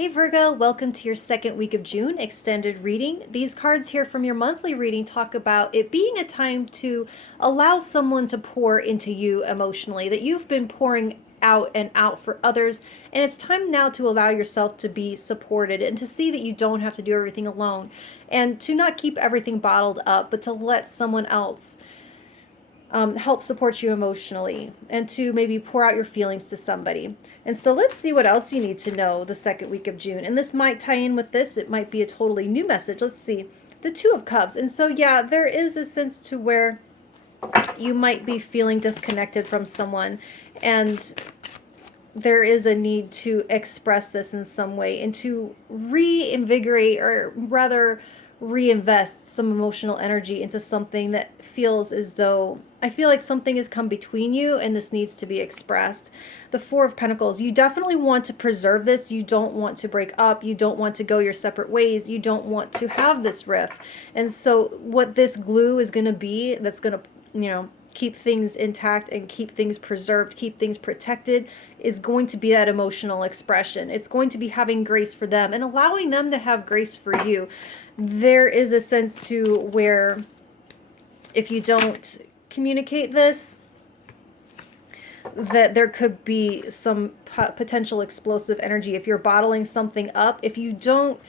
Hey Virgo, welcome to your second week of June extended reading. These cards here from your monthly reading talk about it being a time to allow someone to pour into you emotionally, that you've been pouring out and out for others, and it's time now to allow yourself to be supported and to see that you don't have to do everything alone, and to not keep everything bottled up, but to let someone else help support you emotionally, and to maybe pour out your feelings to somebody. And so let's see what else you need to know the second week of June. And this might tie in with this. It might be a totally new message. Let's see. The Two of Cups. And so, yeah, there is a sense to where you might be feeling disconnected from someone, and there is a need to express this in some way and to reinvigorate, or rather reinvest some emotional energy into something that feels as though, I feel like something has come between you and this needs to be expressed. The Four of Pentacles, you definitely want to preserve this. You don't want to break up. You don't want to go your separate ways. You don't want to have this rift. And so what this glue is going to be, that's going to, keep things intact and keep things preserved, keep things protected, is going to be that emotional expression. It's going to be having grace for them and allowing them to have grace for you. There is a sense to where if you don't communicate this, that there could be some potential explosive energy. If you're bottling something up, if you don't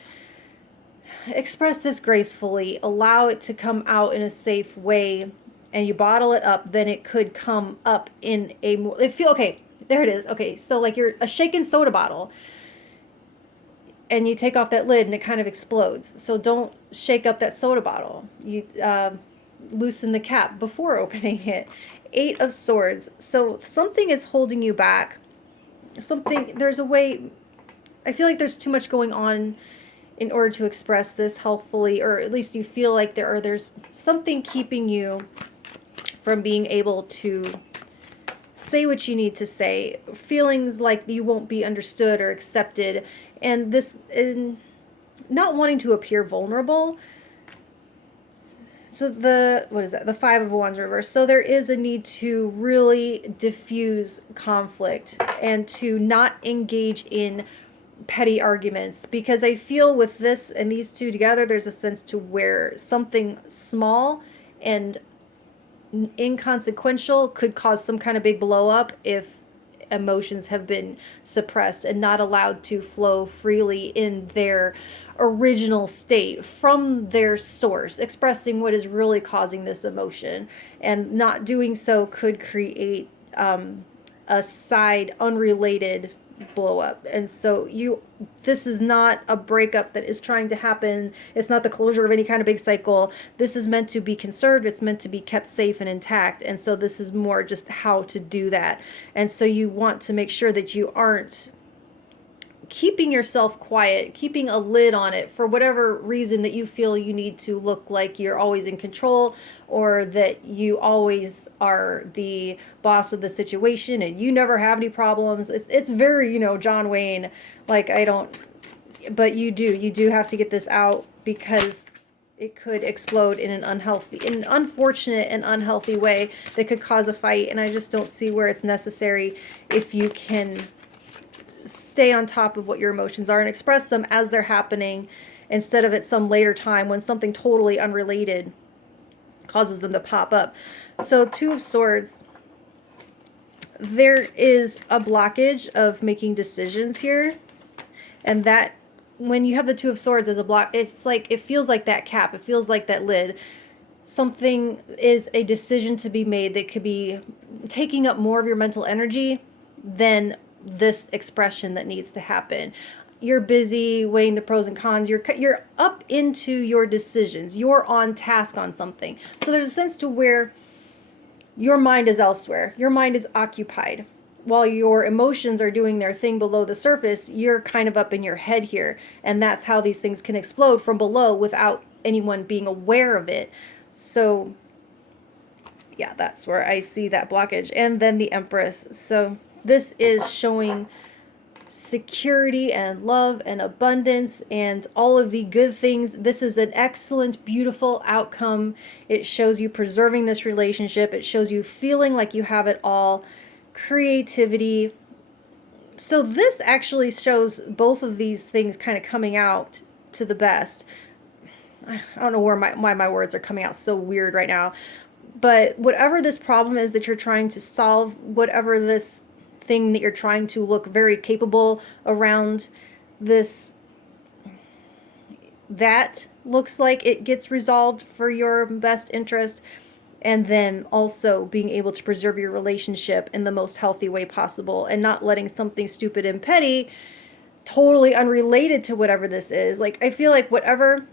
express this gracefully, allow it to come out in a safe way, and you bottle it up, then it could come up in a more, okay, there it is. Okay, so like you're a shaken soda bottle, and you take off that lid and it kind of explodes. So don't shake up that soda bottle. You loosen the cap before opening it. Eight of Swords. So something is holding you back. There's a way, I feel like there's too much going on in order to express this healthfully, or at least you feel like there's something keeping you from being able to say what you need to say. Feelings like you won't be understood or accepted, and this, in not wanting to appear vulnerable. So what is that? The Five of Wands reversed. So there is a need to really diffuse conflict and to not engage in petty arguments, because I feel with this and these two together, there's a sense to where something small and inconsequential could cause some kind of big blow up if emotions have been suppressed and not allowed to flow freely in their original state from their source, expressing what is really causing this emotion. And not doing so could create a side unrelated blow up. And so this is not a breakup that is trying to happen. It's not the closure of any kind of big cycle. This is meant to be conserved. It's meant to be kept safe and intact. And so this is more just how to do that. And so you want to make sure that you aren't keeping yourself quiet, keeping a lid on it for whatever reason that you feel you need to look like you're always in control, or that you always are the boss of the situation and you never have any problems. It's very, John Wayne, like but you do have to get this out, because it could explode in an unfortunate and unhealthy way that could cause a fight. And I just don't see where it's necessary if you can stay on top of what your emotions are and express them as they're happening, instead of at some later time when something totally unrelated causes them to pop up. So Two of Swords, there is a blockage of making decisions here, and that when you have the Two of Swords as a block, it's like, it feels like that cap, it feels like that lid. Something is a decision to be made that could be taking up more of your mental energy than this expression that needs to happen. You're busy weighing the pros and cons. You're up into your decisions. You're on task on something. So there's a sense to where your mind is elsewhere. Your mind is occupied. While your emotions are doing their thing below the surface, you're kind of up in your head here. And that's how these things can explode from below without anyone being aware of it. So yeah, that's where I see that blockage. And then the Empress. So this is showing security and love and abundance and all of the good things. This is an excellent, beautiful outcome. It shows you preserving this relationship. It shows you feeling like you have it all. Creativity, So this actually shows both of these things kind of coming out to the best. I don't know why my words are coming out so weird right now. But whatever this problem is that you're trying to solve, whatever this thing that you're trying to look very capable around this, that looks like it gets resolved for your best interest. And then also being able to preserve your relationship in the most healthy way possible, and not letting something stupid and petty, totally unrelated to whatever this is. Like, I feel like whatever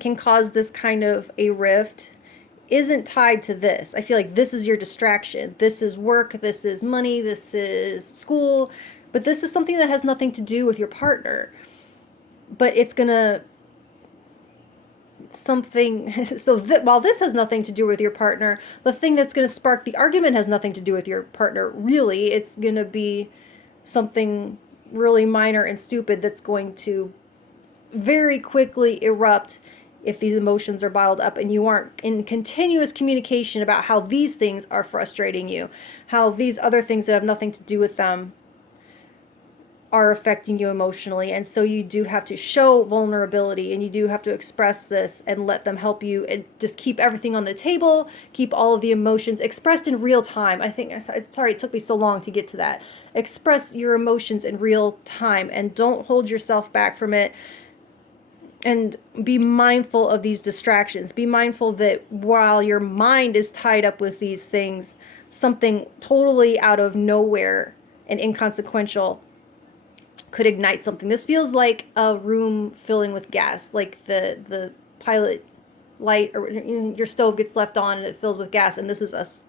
can cause this kind of a rift isn't tied to this. I feel like this is your distraction. This is work, this is money, this is school, but this is something that has nothing to do with your partner. But it's gonna while this has nothing to do with your partner, the thing that's going to spark the argument has nothing to do with your partner. Really, it's going to be something really minor and stupid that's going to very quickly erupt if these emotions are bottled up and you aren't in continuous communication about how these things are frustrating you, how these other things that have nothing to do with them are affecting you emotionally. And so you do have to show vulnerability, and you do have to express this and let them help you, and just keep everything on the table, keep all of the emotions expressed in real time. I think, sorry it took me so long to get to that. Express your emotions in real time, and don't hold yourself back from it. And be mindful of these distractions. Be mindful that while your mind is tied up with these things, something totally out of nowhere and inconsequential could ignite something. This feels like a room filling with gas, like the pilot light, or your stove gets left on and it fills with gas, and this is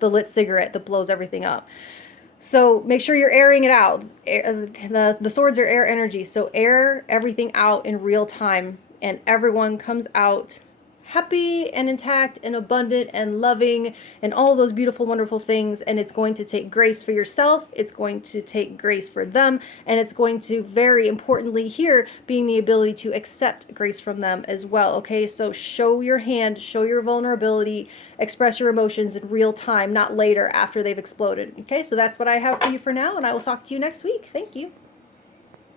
the lit cigarette that blows everything up. So make sure you're airing it out. The swords are air energy, so air everything out in real time, and everyone comes out happy and intact and abundant and loving and all those beautiful, wonderful things. And it's going to take grace for yourself. It's going to take grace for them. And it's going to, very importantly here, being the ability to accept grace from them as well. Okay, so show your hand, show your vulnerability, express your emotions in real time, not later after they've exploded. Okay, so that's what I have for you for now, and I will talk to you next week. Thank you.